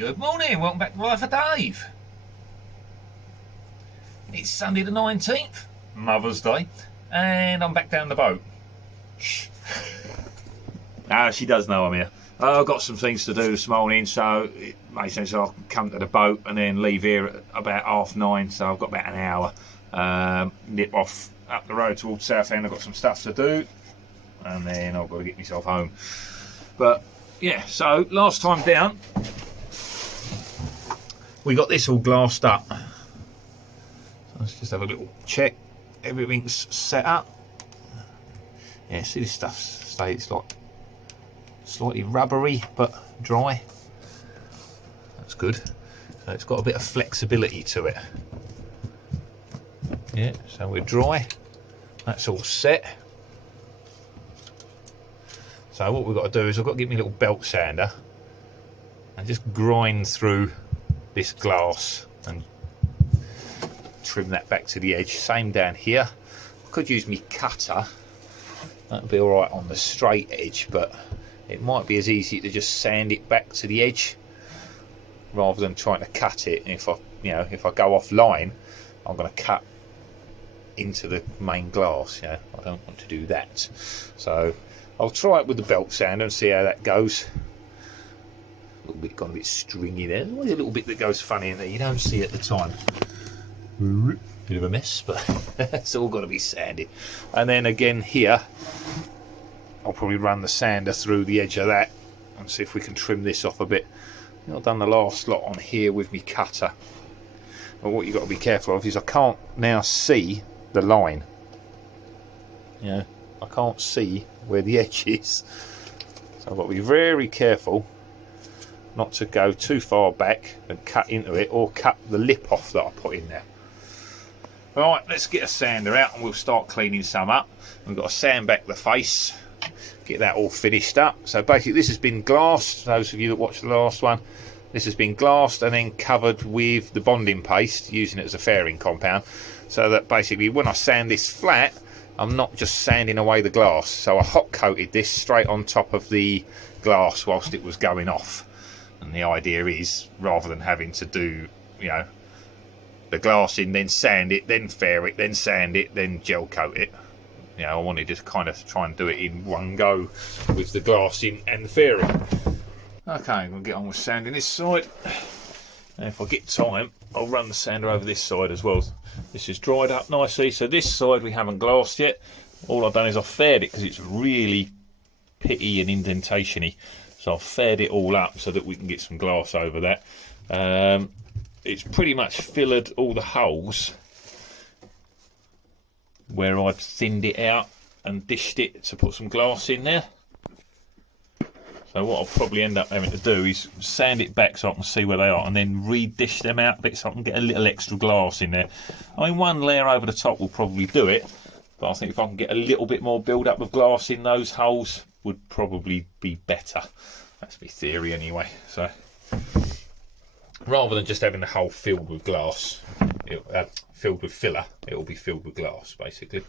Good morning, welcome back to Life of Dave. It's Sunday the 19th, Mother's Day, and I'm back down the boat. Shh. She does know I'm here. I've got some things to do this morning, so it makes sense I'll come to the boat and then leave here at about 9:30, so I've got about an hour. Nip off up the road towards Southend. I've got some stuff to do, and then I've got to get myself home. But yeah, so last time down, we got this all glassed up. So let's just have a little check. Everything's set up. Yeah, see this stuff stays like slightly rubbery but dry. That's good. So it's got a bit of flexibility to it. Yeah, so we're dry. That's all set. So what we've got to do is I've got to get me a little belt sander and just grind through this glass and trim that back to the edge. Same down here. I could use my cutter. That'll be all right on the straight edge, but it might be as easy to just sand it back to the edge rather than trying to cut it. And if I go offline, I'm going to cut into the main glass. I don't want to do that. So I'll try it with the belt sander and see how that goes. A little bit gone a bit stringy there. There's always a little bit that goes funny in there. You don't see it at the time. Bit of a mess, but it's all got to be sanded. And then again here, I'll probably run the sander through the edge of that and see if we can trim this off a bit. I've done the last lot on here with my cutter. But what you've got to be careful of is I can't now see the line. I can't see where the edge is. So I've got to be very careful not to go too far back and cut into it or cut the lip off that I put in there. Right, let's get a sander out and we'll start cleaning some up. We've got to sand back the face, get that all finished up. So basically this has been glassed. Those of you that watched the last one, this has been glassed and then covered with the bonding paste, using it as a fairing compound, so that basically when I sand this flat, I'm not just sanding away the glass. So I hot coated this straight on top of the glass whilst it was going off. And the idea is, rather than having to do, the glass in, then sand it, then fair it, then sand it, then gel coat it. I wanted to kind of try and do it in one go with the glass in and the fairing. Okay, I'm going to get on with sanding this side. And if I get time, I'll run the sander over this side as well. This is dried up nicely. So this side we haven't glassed yet. All I've done is I've faired it because it's really pitty and indentation-y. So I've faired it all up so that we can get some glass over that. It's pretty much filled all the holes where I'd thinned it out and dished it to put some glass in there. So what I'll probably end up having to do is sand it back so I can see where they are and then re-dish them out a bit so I can get a little extra glass in there. I mean, one layer over the top will probably do it, but I think if I can get a little bit more build-up of glass in those holes would probably be better. That's my theory anyway. So rather than just having the hole filled with glass, filled with filler, it will be filled with glass basically.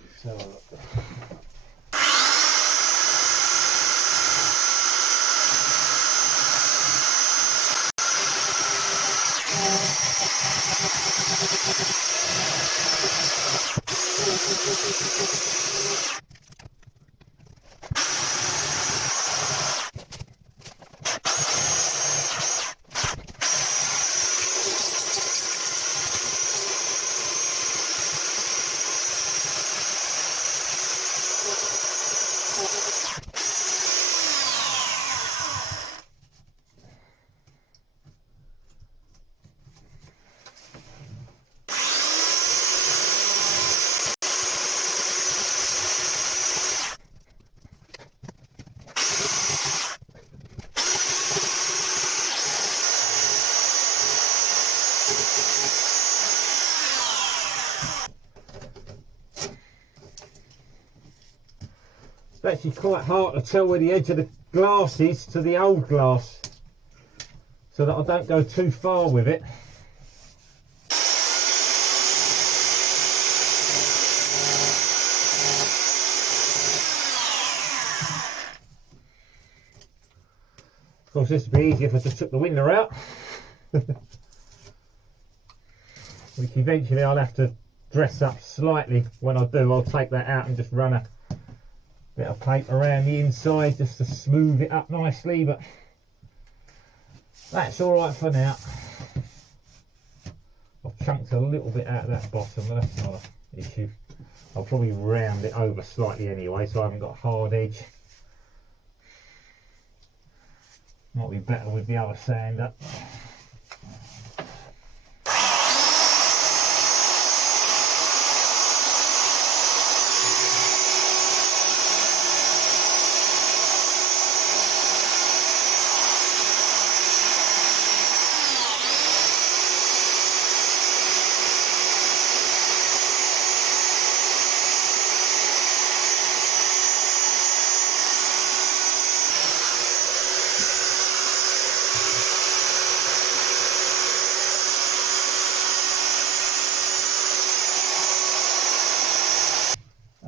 It's actually quite hard to tell where the edge of the glass is to the old glass, so that I don't go too far with it. Of course, this would be easier if I just took the window out. Which eventually I'll have to dress up slightly. When I do, I'll take that out and just run a bit of paint around the inside just to smooth it up nicely, but that's alright for now. I've chunked a little bit out of that bottom, but that's not an issue. I'll probably round it over slightly anyway, so I haven't got a hard edge. Might be better with the other sander.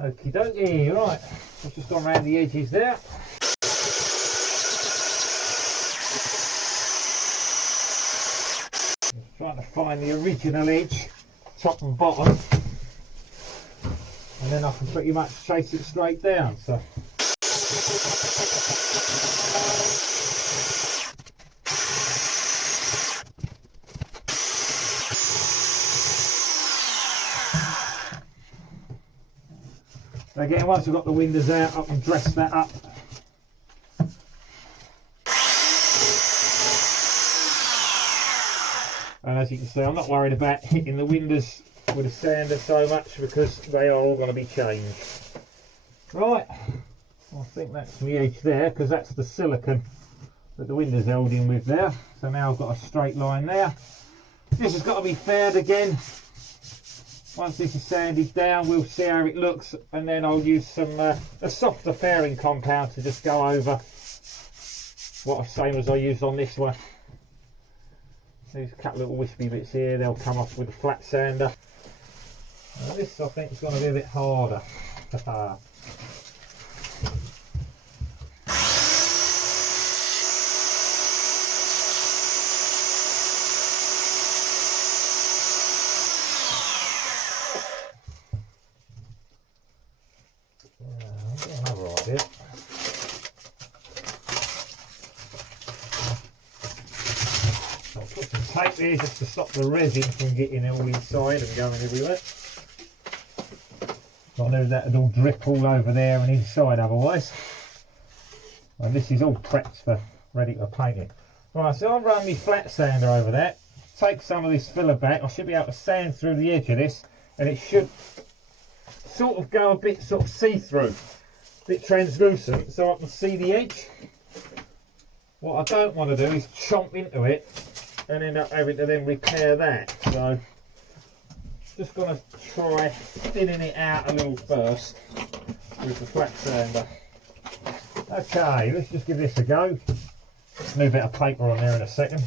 Okie dokie, right, I've just gone around the edges there. Just trying to find the original edge, top and bottom, and then I can pretty much chase it straight down. So. Again, once I've got the windows out, I can dress that up. And as you can see, I'm not worried about hitting the windows with a sander so much because they are all going to be changed. Right, I think that's the edge there because that's the silicone that the window's held in with there. So now I've got a straight line there. This has got to be faired again. Once this is sanded down, we'll see how it looks, and then I'll use some a softer fairing compound to just go over what same as I used on this one. There's a couple of little wispy bits here, they'll come off with a flat sander. Now this I think is going to be a bit harder. Tape there just to stop the resin from getting all inside and going everywhere. I know that would all drip all over there and inside otherwise. And this is all prepped for ready for painting. Right, so I'll run my flat sander over that, take some of this filler back. I should be able to sand through the edge of this, and it should sort of go a bit sort of see-through, a bit translucent, so I can see the edge. What I don't want to do is chomp into it and end up having to then repair that. So just going to try thinning it out a little first with the flat sander. Okay, let's just give this a go. New bit of paper on there in a second.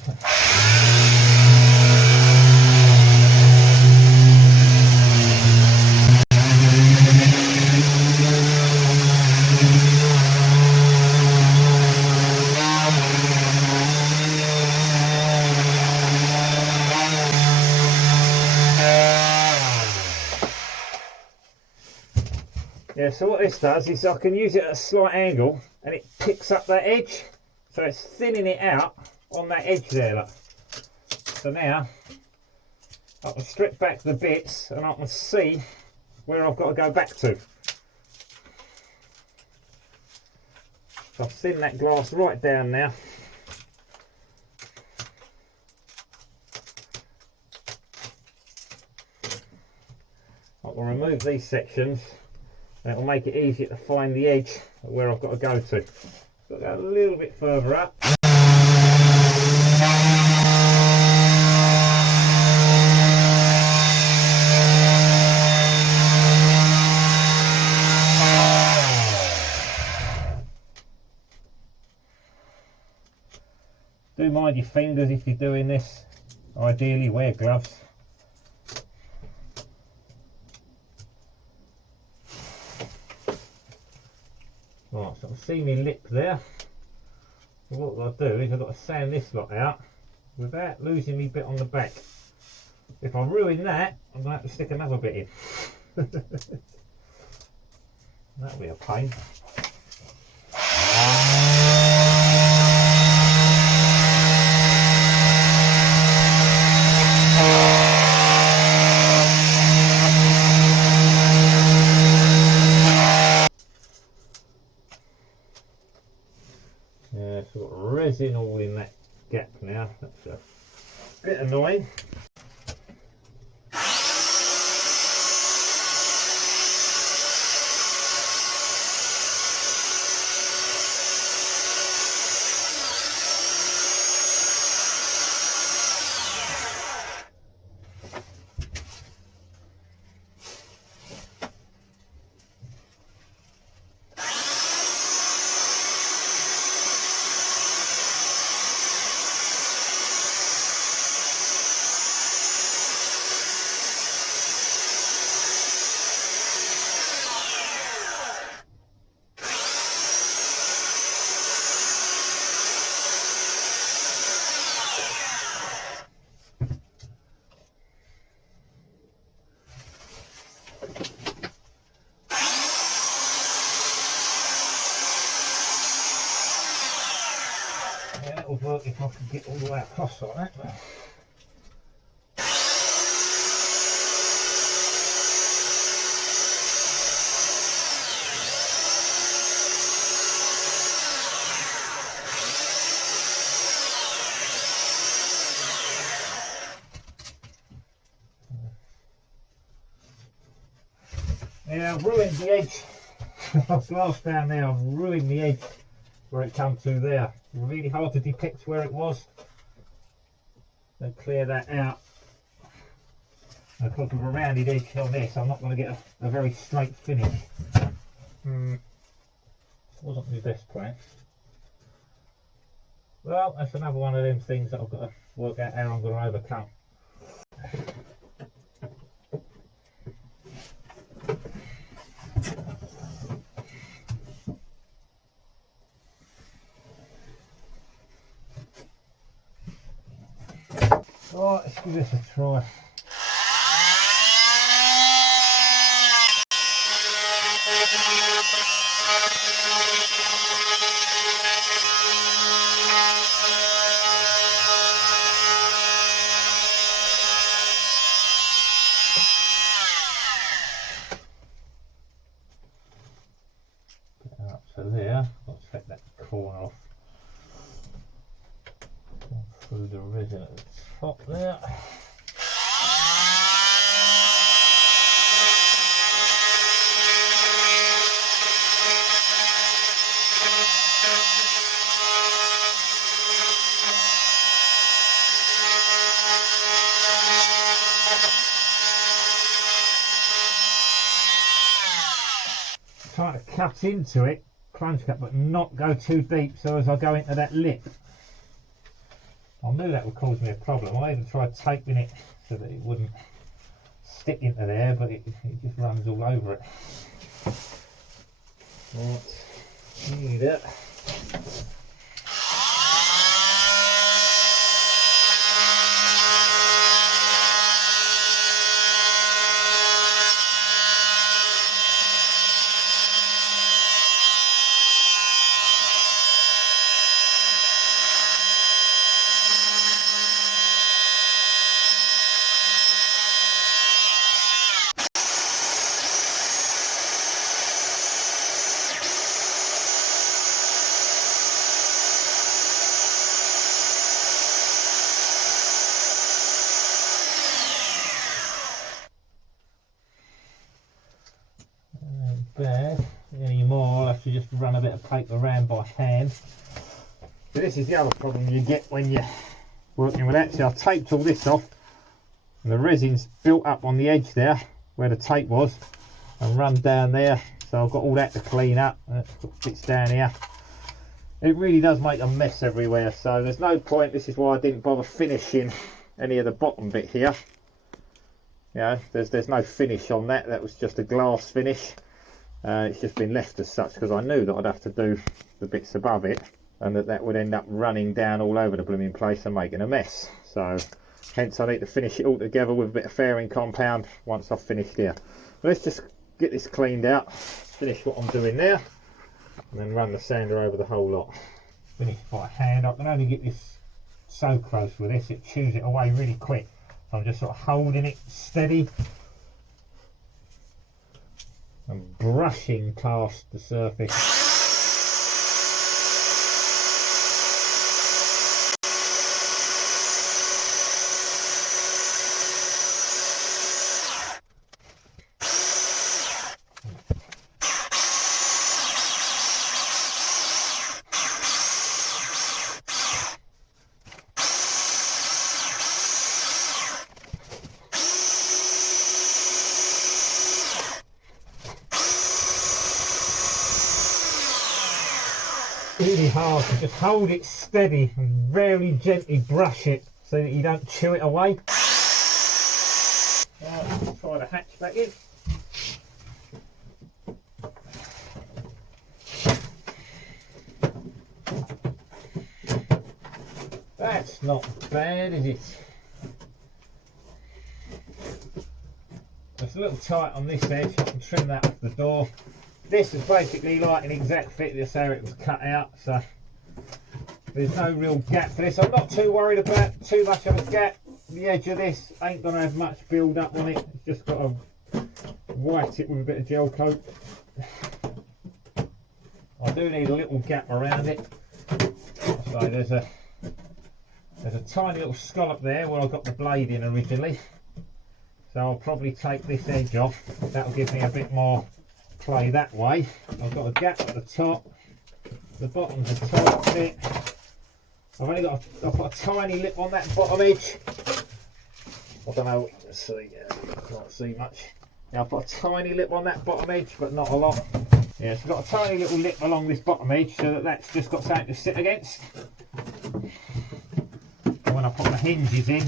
Yeah, so what this does is I can use it at a slight angle and it picks up that edge, so it's thinning it out on that edge there. Look. So now I can strip back the bits and I can see where I've got to go back to. So I've thinned that glass right down now. I can remove these sections. It'll make it easier to find the edge of where I've got to go to. Got to go a little bit further up. Do mind your fingers if you're doing this. Ideally wear gloves. Right, so I can see my lip there. So what I'll do is I've got to sand this lot out without losing me bit on the back. If I ruin that, I'm going to have to stick another bit in. That'll be a pain. Yeah, so I've got resin all in that gap now. That's a bit annoying. Yeah, that would work if I could get all the way across like that. Yeah, I've ruined the edge. I've glassed down there, I've ruined the edge where it come to there. Really hard to depict where it was. So clear that out. Because of a rounded edge on this, I'm not going to get a very straight finish. Wasn't my best plan. Well, that's another one of them things that I've got to work out how I'm going to overcome. Right, let's give this a try. Get up to there, I'll take that corner off. Go through the resin at the top there. Trying to cut into it, plunge cut, but not go too deep so as I go into that lip. I knew that would cause me a problem. I even tried taping it so that it wouldn't stick into there, but it just runs all over it. Right, need it. Bad anymore. I'll have to just run a bit of paper around by hand. So this is the other problem you get when you're working with that. See, I taped all this off and the resin's built up on the edge there where the tape was and run down there, so I've got all that to clean up. Bits down here. It really does make a mess everywhere, so there's no point. This is why I didn't bother finishing any of the bottom bit here. You know, there's no finish on that. That was just a glass finish. It's just been left as such because I knew that I'd have to do the bits above it. and that would end up running down all over the blooming place and making a mess. So hence I need to finish it all together with a bit of fairing compound once I've finished here. But let's just get this cleaned out, finish what I'm doing now, and then run the sander over the whole lot. Finish by hand. I can only get this so close with this, it chews it away really quick. So I'm just sort of holding it steady and brushing past the surface. Really hard to just hold it steady and very gently brush it so that you don't chew it away. Try the hatch back in. That's not bad, is it? It's a little tight on this edge. I can trim that off the door. This is basically like an exact fit. That's how it was cut out, so there's no real gap for this. I'm not too worried about too much of a gap. The edge of this ain't going to have much build up on it. It's just got to white it with a bit of gel coat. I do need a little gap around it. So there's a tiny little scallop there where I got the blade in originally. So I'll probably take this edge off. That'll give me a bit more play that way. I've got a gap at the top, the bottom's a tight bit. I've got a tiny lip on that bottom edge. I don't know what you can see, I can't see much. Now I've got a tiny lip on that bottom edge, but not a lot. Yeah, so I've got a tiny little lip along this bottom edge so that's just got something to sit against. And when I put the hinges in,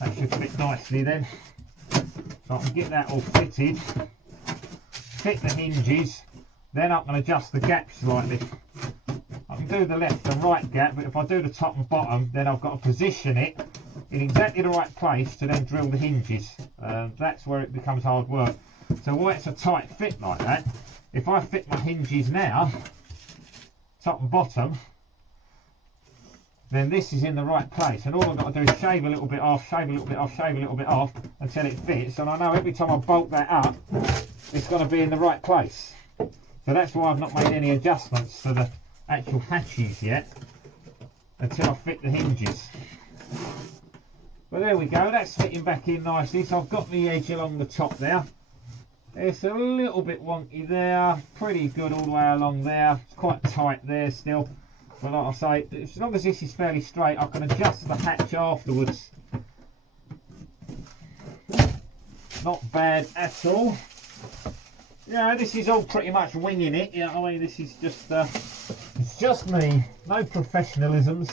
that should fit nicely then. So I can get that all fitted, fit the hinges, then I can adjust the gaps slightly. I can do the left and right gap, but if I do the top and bottom, then I've got to position it in exactly the right place to then drill the hinges. That's where it becomes hard work. So why it's a tight fit like that, if I fit my hinges now, top and bottom, then this is in the right place, and all I've got to do is shave a little bit off, shave a little bit off, shave a little bit off until it fits, and I know every time I bolt that up it's going to be in the right place. So that's why I've not made any adjustments to the actual hatches yet until I fit the hinges. But there we go, that's fitting back in nicely. So I've got the edge along the top there. It's a little bit wonky there, pretty good all the way along there. It's quite tight there still. But like I say, as long as this is fairly straight, I can adjust the hatch afterwards. Not bad at all. Yeah, this is all pretty much winging it. Yeah, I mean, this is just it's just me, no professionalisms.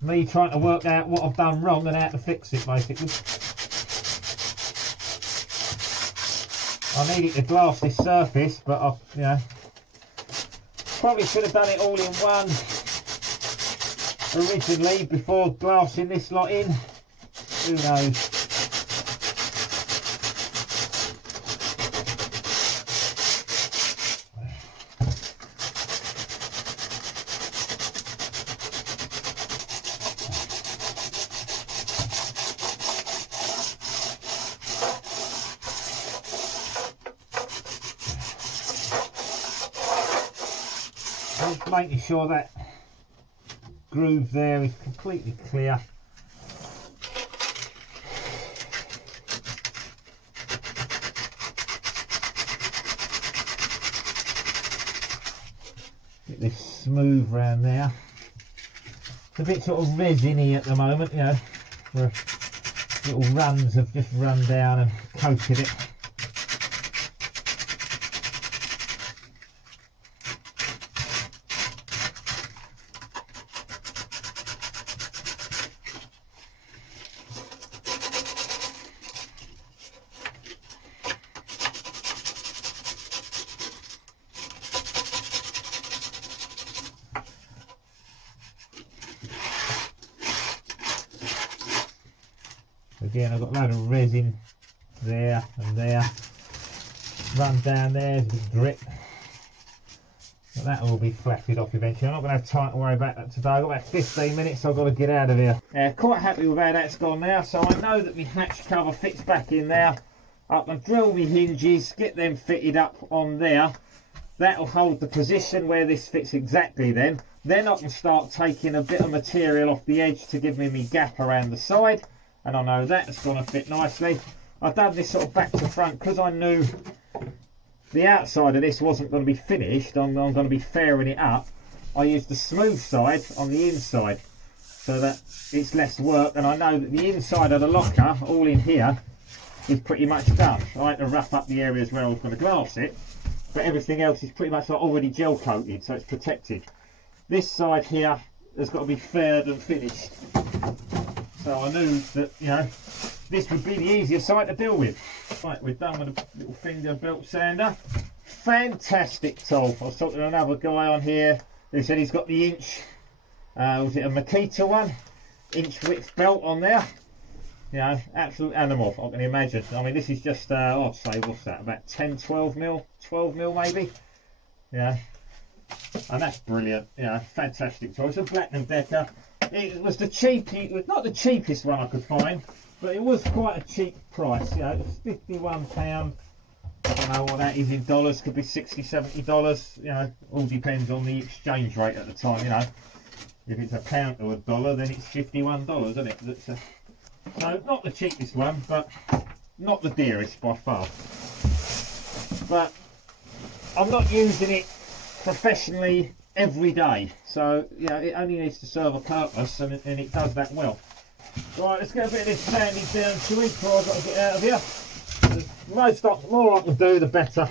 Me trying to work out what I've done wrong and how to fix it, basically. I needed to glass this surface, but I, you know, probably should have done it all in one originally before glassing this lot in. Who knows? Just making sure that groove there is completely clear. Get this smooth round there. It's a bit sort of resiny at the moment, you know, where little runs have just run down and coated it. Again, I've got a load of resin there and there. Run down there, there's a big drip. But that will be flatted off eventually. I'm not going to have time to worry about that today. I've got about 15 minutes, so I've got to get out of here. Quite happy with how that's gone now. So I know that my hatch cover fits back in there. I can drill my hinges, get them fitted up on there. That'll hold the position where this fits exactly then. Then I can start taking a bit of material off the edge to give me my gap around the side. And I know that's going to fit nicely. I've done this sort of back to front because I knew the outside of this wasn't going to be finished. I'm going to be fairing it up. I used the smooth side on the inside so that it's less work, and I know that the inside of the locker, all in here, is pretty much done. I had to rough up the areas where I was going to glass it, but everything else is pretty much like already gel coated, so it's protected. This side here has got to be faired and finished. So I knew that, you know, this would be the easier side to deal with. Right, we're done with a little finger belt sander. Fantastic tool. I was talking to another guy on here who said he's got the inch, was it a Makita one? Inch width belt on there. You know, absolute animal, I can imagine. I mean, this is just, I'd say, what's that, about 10, 12 mil maybe? Yeah. And that's brilliant, you know, fantastic tool. It's a Black & Decker. It was the cheapest, not the cheapest one I could find, but it was quite a cheap price. You know, it was £51. I don't know what that is in dollars. Could be $60, $70. You know, all depends on the exchange rate at the time. You know, if it's a pound to a dollar, then it's $51, isn't it? So not the cheapest one, but not the dearest by far. But I'm not using it professionally every day, so you know, it only needs to serve a purpose, and it does that well. Right, let's get a bit of this sanding down to it before I've got to get out of here. The more I can do, the better.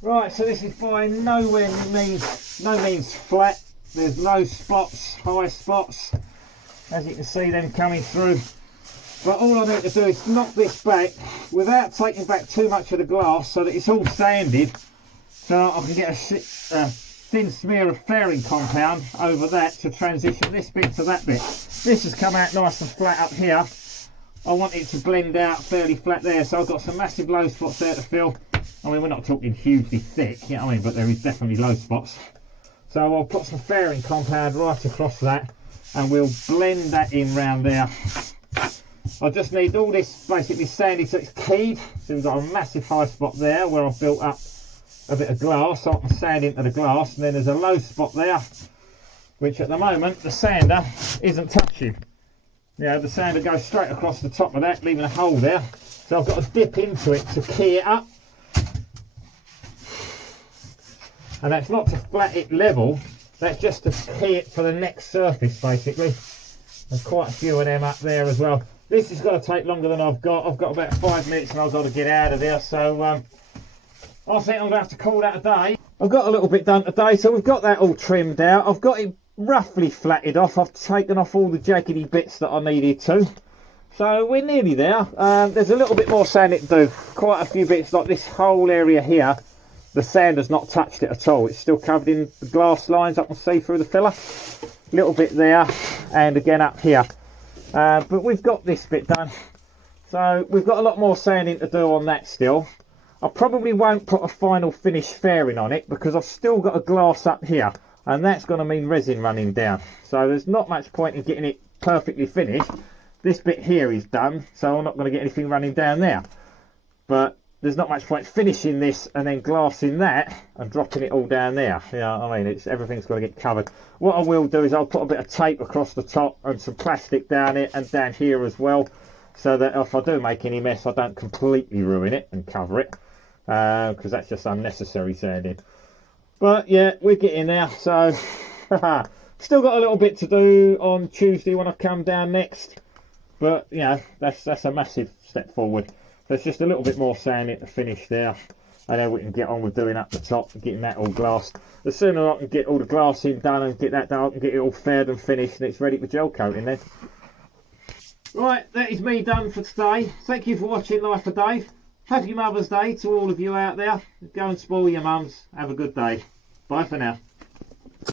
Right, so this is by no means flat. There's low spots, high spots, as you can see them coming through. But all I need to do is knock this back without taking back too much of the glass, so that it's all sanded, so I can get a thin smear of fairing compound over that to transition this bit to that bit. This has come out nice and flat up here. I want it to blend out fairly flat there, so I've got some massive low spots there to fill. I mean, we're not talking hugely thick, you know what I mean, but there is definitely low spots. So I'll put some fairing compound right across that, and we'll blend that in round there. I just need all this basically sanded so it's keyed. So we've got a massive high spot there where I've built up a bit of glass, so I can sand into the glass, and then there's a low spot there, which at the moment the sander isn't touching. the sander goes straight across the top of that, leaving a hole there. So I've got to dip into it to key it up. And that's not to flat it level, that's just to key it for the next surface basically. There's quite a few of them up there as well. This is going to take longer than I've got. I've got about 5 minutes and I've got to get out of there. So I think I'm going to have to call that a day. I've got a little bit done today, so we've got that all trimmed out. I've got it roughly flatted off. I've taken off all the jaggedy bits that I needed to. So we're nearly there. There's a little bit more sanding to do. Quite a few bits, like this whole area here. The sander's not touched it at all. It's still covered in the glass lines I can see through the filler. A little bit there and again up here. But we've got this bit done. So we've got a lot more sanding to do on that still. I probably won't put a final finish fairing on it because I've still got a glass up here. And that's going to mean resin running down. So there's not much point in getting it perfectly finished. This bit here is done, so I'm not going to get anything running down there. But there's not much point finishing this and then glassing that and dropping it all down there. You know what I mean? Everything's got to get covered. What I will do is I'll put a bit of tape across the top and some plastic down it and down here as well, so that if I do make any mess I don't completely ruin it and cover it, because that's just unnecessary sanding. But yeah, we're getting there. So still got a little bit to do on Tuesday when I come down next, but you know, that's a massive step forward. There's just a little bit more sanding to finish there, and then we can get on with doing up the top and getting that all glassed. The sooner I can get all the glassing done and get that done, I can get it all faired and finished, and it's ready for gel coating then. Right, that is me done for today. Thank you for watching Life of Dave. Happy Mother's Day to all of you out there. Go and spoil your mums. Have a good day. Bye for now.